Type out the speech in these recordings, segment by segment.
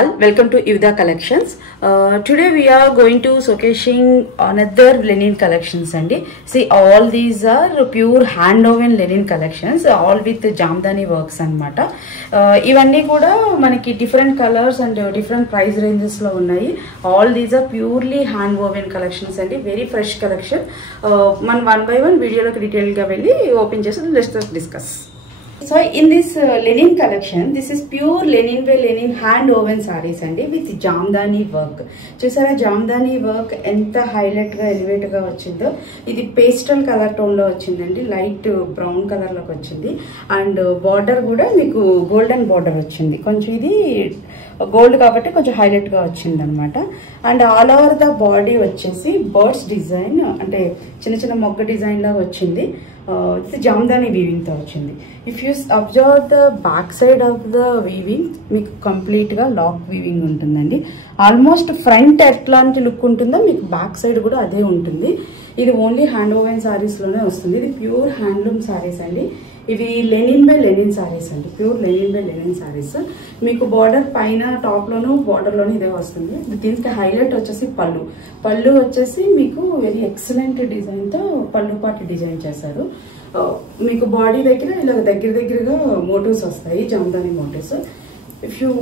all, welcome to Ivda Collections. Today we are going to showcasing another linen collections and see all these are pure hand woven linen collections, all with Jamdani works anamata. Ivanni kuda manaki different colors and different price ranges lo unnayi. All these are purely hand woven collections and very fresh collection. Man one by one video lo detail ga velli open chesi let's discuss. So in this linen collection, this is pure linen by linen hand woven sarees and with Jamdani work. Chusara Jamdani work enta highlight ga elevate ga vachindo. Idi pastel color tone lo vachindandi, light brown color lo vachindi and border kuda meeku golden border vachindi. Koncham idi gold kabatti koncham highlight ga vachindi anamata. And all over the body vachesi birds design ante chinna chinna mogga design la vachindi. It's Jamdani weaving tho vachindi. If you observe the back side of the weaving, meeku complete ga lock weaving untundandi. Almost front etlanti look untundo meeku back side kuda ade untundi. Idi only hand woven sarees lone vastundi. Idi pure handloom sarees andi. ఇవి Lenin by Lenin saris అండి, pure linen by Lenin saris. మీకు border పైన top లోను border లోను ఇదే వస్తుంది. దీనికి highlight వచ్చేసి పళ్ళు వచ్చేసి మీకు వెరీ ఎక్సలెంట్ డిజైన్ తో పళ్ళు పాటి డిజైన్ చేశారు. మీకు బాడీ దగ్గర ఇలా దగ్గరగా మోటివ్స్ వస్తాయి, Jamdani motifs. If you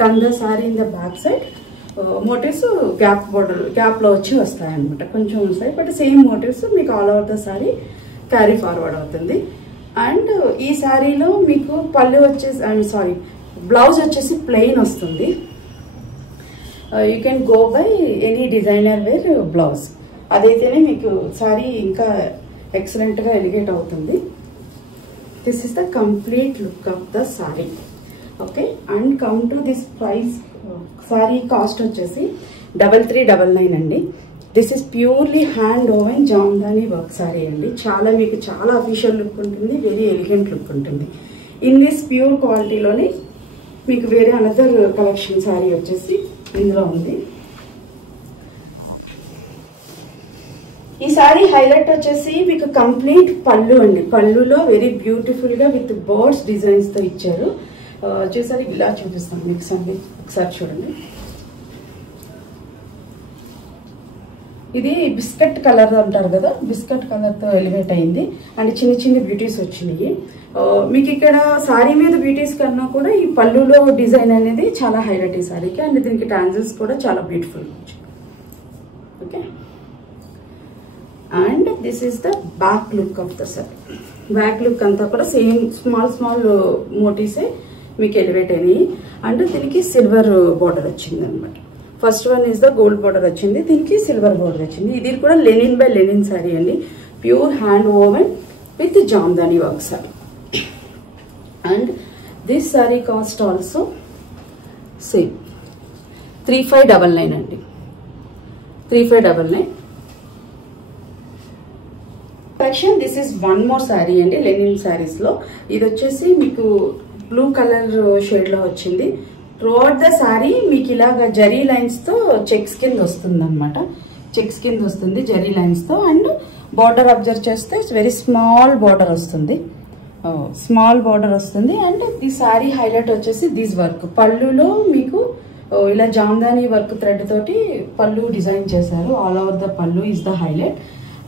turn the sari in the back side motifs gap లో వచ్చి వస్తాయి అనమాట, కొంచెం వస్తాయి. బట్ సేమ్ మోటివ్స్ మీకు all over the sari carry forward అవుతుంది. అండ్ ఈ శారీలో మీకు పళ్ళు వచ్చేసి బ్లౌజ్ వచ్చేసి ప్లెయిన్ వస్తుంది. You can go by any designer wear blouse, అదైతేనే మీకు శారీ ఇంకా ఎక్సలెంట్ గా ఎలిగేట్ అవుతుంది. This is the complete look of the sari. Okay, and come to this price. Sari cost వచ్చేసి 3399 అండి. This is purely hand woven Jamdani work sorry అండి. మీకు చాలా అఫీషియల్ లుక్ ఉంటుంది, వెరీ ఎలిగెంట్ లుక్ ఉంటుంది. ఇన్ దిస్ ప్యూర్ క్వాలిటీలోనే మీకు వేరే అనదర్ కలెక్షన్ సారీ వచ్చేసి ఇందులో ఉంది. ఈ సారీ హైలైట్ వచ్చేసి మీకు కంప్లీట్ పళ్ళు అండి. పళ్ళులో వెరీ బ్యూటిఫుల్ గా విత్ బర్డ్స్ డిజైన్స్ తో ఇచ్చారు. చూసారు, ఇలా చూపిస్తాను మీకు ఒకసారి చూడండి. ఇది బిస్కెట్ కలర్ అంటారు కదా, బిస్కెట్ కలర్ తో ఎలివేట్ అయింది అండ్ చిన్న బ్యూటీస్ వచ్చినాయి. మీకు ఇక్కడ సారీ మీద బ్యూటీస్ కన్నా కూడా ఈ పళ్ళులో డిజైన్ అనేది చాలా హైలైట్ ఈ సారీకి. అండ్ దీనికి ట్రాన్సిల్స్ కూడా చాలా బ్యూటిఫుల్ వచ్చాయి. Okay, and this is the back look of the sorry. Back look అంతా కూడా సేమ్ స్మాల్ మోటివ్సే మీకు ఎలివేట్ అయినాయి. అండ్ దీనికి సిల్వర్ బార్డర్ వచ్చింది అనమాట. First one is the gold border వచ్చింది, దీనికి సిల్వర్ బార్డర్ వచ్చింది. ఇది కూడా లెనిన్ బై లెనిన్ సారీ అండి, pure hand woven with Jamdani work sorry. And this sorry cost also same 3599 అండి, 3599 collection. This is one more sorry అండి లెనిన్ సారీస్ లో. ఇది వచ్చేసి మీకు బ్లూ కలర్ షేడ్ లో వచ్చింది. త్రూఅవుట్ ద సారీ మీకు ఇలాగా జరీ లైన్స్ తో చెక్స్ కింద వస్తుంది అనమాట, చెక్స్ కింద వస్తుంది జరీ లైన్స్ తో. అండ్ బార్డర్ అబ్జర్వ్ చేస్తే వెరీ స్మాల్ బార్డర్ వస్తుంది, అండ్ ఈ సారీ హైలైట్ వచ్చేసి దిస్ వర్క్. పళ్ళులో మీకు ఇలా జామ్దాని వర్క్ థ్రెడ్ తోటి పళ్ళు డిజైన్ చేశారు. ఆల్ ఓవర్ ద పళ్ళు is the highlight.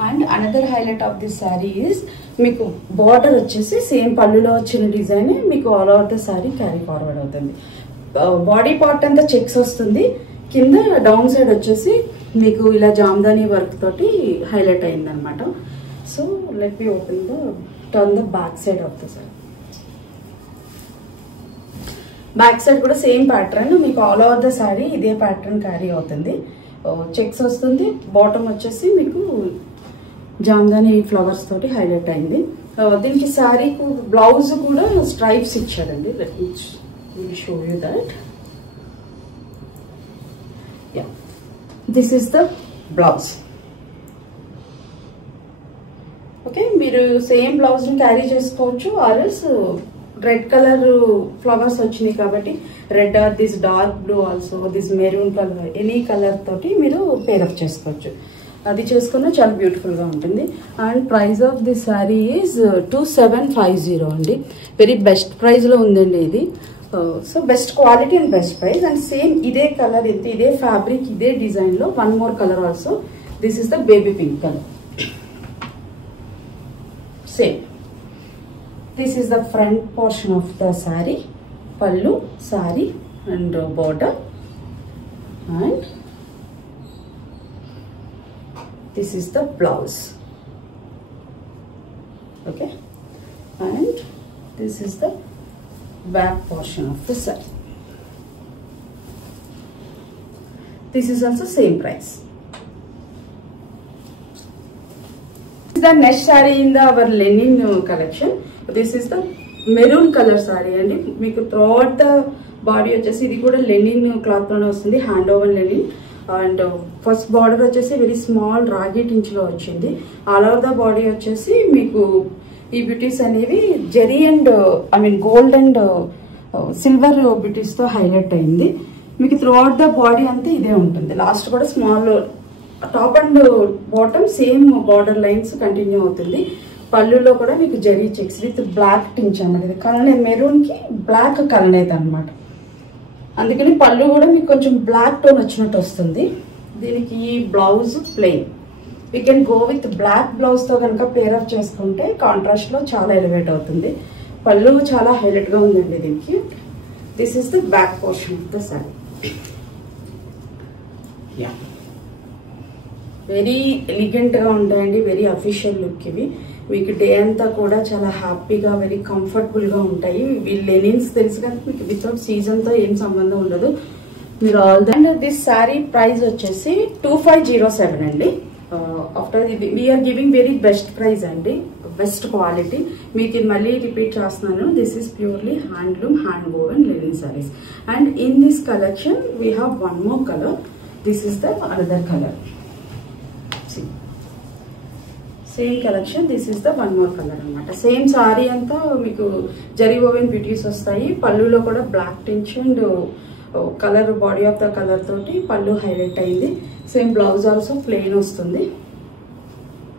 And another highlight of this sari is మీకు బార్డర్ వచ్చేసి సేమ్ పళ్ళులో వచ్చిన డిజైన్ మీకు all over the sari carry forward అవుతుంది. బాడీ పార్ట్ అంతా చెక్స్ వస్తుంది, కింద డౌన్ సైడ్ వచ్చేసి మీకు ఇలా జామ్దాని వర్క్ తోటి హైలైట్ అయింది అనమాట. So let me open turn the back side of the sorry. Back side కూడా సేమ్ ప్యాటర్న్ మీకు ఆల్ ఓవర్ ద సారీ ఇదే ప్యాటర్న్ క్యారీ అవుతుంది. చెక్స్ వస్తుంది, బాటమ్ వచ్చేసి మీకు జామ్దాని ఫ్లవర్స్ తోటి హైలైట్ అయింది. దీనికి సారీకు బ్లౌజ్ కూడా స్ట్రైప్స్ ఇచ్చారండి. Let me show you that. Yeah, this is the blouse. Okay, మీరు సేమ్ బ్లౌజ్ ని క్యారీ చేసుకోవచ్చు, ఆర్ఎల్స్ రెడ్ కలర్ ఫ్లవర్స్ వచ్చినాయి కాబట్టి red or this dark blue also this maroon colour any colour తోటి మీరు పేరప్ చేసుకోవచ్చు. అది చేసుకున్న చాలా బ్యూటిఫుల్ గా ఉంటుంది. And price of this sari is 2750 అండి. వెరీ బెస్ట్ ప్రైస్ లో ఉందండి ఇది. So best quality and best price. And same ఇదే కలర్, ఇదే ఫ్యాబ్రిక్, ఇదే డిజైన్ లో one more colour also. This is the baby pink colour. Same this is the front portion of the sari, pallu, sari and border, and this is the blouse. Okay, and this is the back portion of the saree. This is also same price. This is the next saree in the our linen collection. This is the maroon color saree and meeku throughout the body వచ్చేసి ఇది కూడా Lenin cloth లోనే వస్తుంది, hand woven linen. And first border వచ్చేసి very small రాగి tinge లో వచ్చింది. All over the body వచ్చేసి మీకు ఈ బ్యూటీస్ అనేవి zari and gold and silver beauties తో హైలైట్ అయింది. మీకు త్రూ అవుట్ ద బాడీ అంతా ఇదే ఉంటుంది. లాస్ట్ కూడా small top and bottom same border lines continue అవుతుంది. పళ్ళులో కూడా మీకు zari checks with black tinge అన్నమాట. ఇది కలర్ మెరూన్ కి బ్లాక్ కలర్ అయితే అనమాట. అందుకని పళ్ళు కూడా మీకు కొంచెం బ్లాక్ టోన్ వచ్చినట్టు వస్తుంది. దీనికి blouse plain. You can go with black blouse తో కనుక పేర్ ఆఫ్ చేసుకుంటే కాంట్రాస్ట్ లో చాలా ఎలివేట్ అవుతుంది. పళ్ళు చాలా హైలైట్ గా ఉందండి దీనికి. This is the back portion of the sorry. Very elegant గా ఉంటాయండి, వెరీ అఫీషియల్ లుక్ ఇవి. మీకు డే అంతా కూడా చాలా హ్యాపీగా వెరీ కంఫర్టబుల్ గా ఉంటాయి. వీళ్ళు లెనిన్స్ తెలుసు కదా మీకు, వితౌట్ సీజన్ తో ఏం సంబంధం ఉండదు. మీరు all the and this sari price వచ్చేసి 2507 అండి. After we are giving very best price అండి, బెస్ట్ క్వాలిటీ. మీకు మళ్ళీ రిపీట్ చేస్తున్నాను. This is purely handloom hand woven linen saris. And in this collection we have one more colour. This is the another colour. Same collection, this is the one more colour అనమాట. Same sari అంతా మీకు zari woven beauties వస్తాయి. పళ్ళులో కూడా black tinge and colour, body of the colour తోటి పళ్ళు highlight అయింది. Same blouse also plain వస్తుంది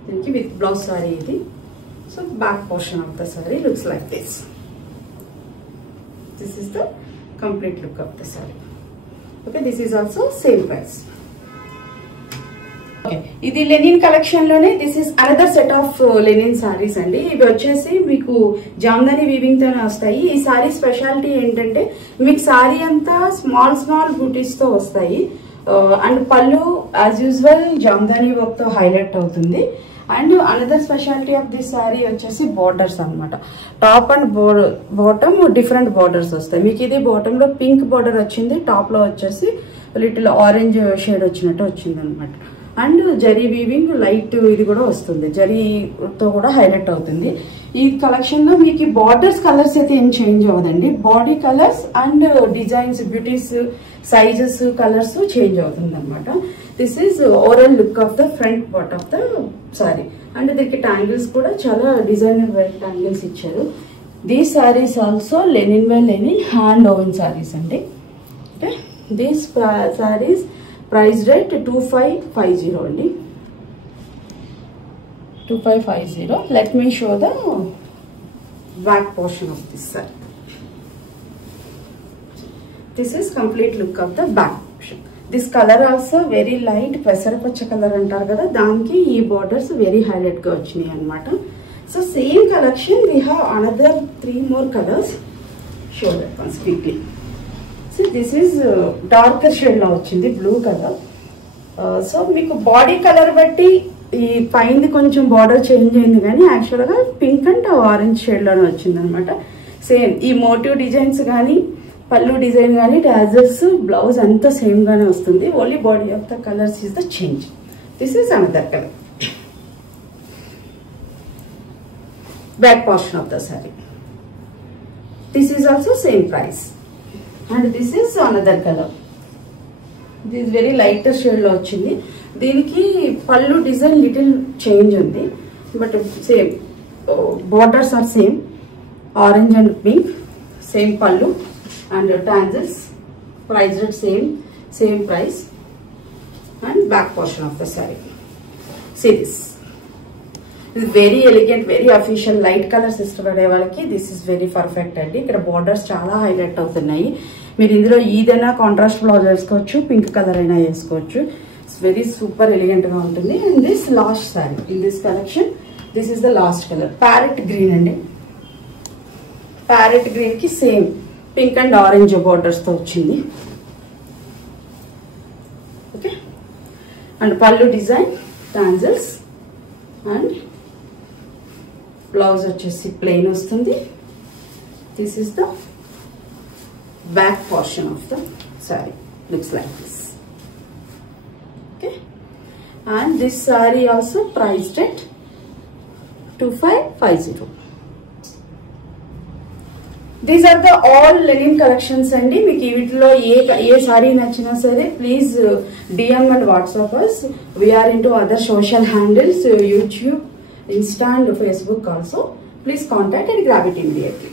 దీనికి విత్ బ్లౌజ్ సారీ ఇది. So back portion of the sari looks like this. This is the complete look of the sari. Okay, this is also same price. ఇది linen collection లోనే this is another set of linen saris అండి. ఇవి వచ్చేసి మీకు Jamdani weaving తోనే వస్తాయి. ఈ సారీ స్పెషాలిటీ ఏంటంటే మీకు సారీ అంతా స్మాల్ స్మాల్ బూటీస్ తో వస్తాయి. అండ్ పళ్ళు యాజ్ యూజువల్ జామ్దాని వర్క్ తో హైలైట్ అవుతుంది. And another speciality of this sorry వచ్చేసి బార్డర్స్ అనమాట. Top and bottom different borders వస్తాయి. మీకు ఇది బాటమ్ లో పింక్ బార్డర్ వచ్చింది, టాప్ లో వచ్చేసి లిటిల్ ఆరెంజ్ షేడ్ వచ్చినట్టు వచ్చింది అనమాట. అండ్ జరీ వీవింగ్ లైట్ ఇది కూడా వస్తుంది, జరీతో కూడా హైలైట్ అవుతుంది. ఈ కలెక్షన్ లో మీకు బార్డర్స్ కలర్స్ అయితే ఏం చేంజ్ అవ్వదండి. Body colours and designs beauties sizes colours change అవుతుంది అనమాట. This is overall look of the front part of the sari. And దీనికి ట్యాంగిల్స్ కూడా చాలా డిజైనర్ ట్యాంగిల్స్ ఇచ్చారు. These saris also linen by linen hand woven saris అండి. Okay, these saris price rate 2550 అండి. 2550. Let me show the back portion of this sari. This is complete look of the back portion. This colour also very light పెసరపచ్చ colour అంటారు కదా, దానికి ఈ borders very highlight గా వచ్చినాయి అనమాట. So same collection we have another 3 more colours. Show that once quickly. This is darker shade లో వచ్చింది, blue colour. So మీకు బాడీ కలర్ బట్టి ఈ పైన కొంచెం బార్డర్ చేంజ్ అయింది, కానీ యాక్చువల్ గా పింక్ అండ్ ఆరెంజ్ షేడ్ లోనే వచ్చింది అనమాట. సేమ్ ఈ మోటివ్ డిజైన్స్ కానీ పళ్ళు డిజైన్ కానీ టాజర్స్ బ్లౌజ్ అంతా సేమ్ గానే వస్తుంది. Only body of the colours is the change. This is another colour. Back portion of the sari. This is also same price. And this is another colour. This very lighter shade లో వచ్చింది. దీనికి pallu design little change ఉంది, but same borders are same, orange and pink, same pallu and tangles. Price rate same price. And back portion of the sari. See this. ఇది very elegant, very official light colours ఇష్టపడే వాళ్ళకి this is very perfect అండి. ఇక్కడ borders చాలా highlight అవుతున్నాయి. మీరు ఇందులో ఏదైనా కాంట్రాస్ట్ బ్లౌజ్ వేసుకోవచ్చు, పింక్ కలర్ అయినా వేసుకోవచ్చు. ఇట్స్ వెరీ సూపర్ ఎలిగెంట్ గా ఉంటుంది. And this last sorry in this collection, this is the last colour parrot green అండి. ప్యారెట్ గ్రీన్ కి same pink and orange borders తో వచ్చింది. ఓకే, అండ్ పళ్ళు డిజైన్ టాంజల్స్ అండ్ బ్లౌజ్ వచ్చేసి ప్లెయిన్ వస్తుంది. This is the back portion of the sari, looks like this. Okay, and this sorry also priced at 2550. These are the all linen collections అండి. మీకు వీటిలో ఏ సారీ నచ్చినా సరే please DM and WhatsApp us. We are into other social handles, YouTube, Insta and Facebook also. Please contact and grab it immediately.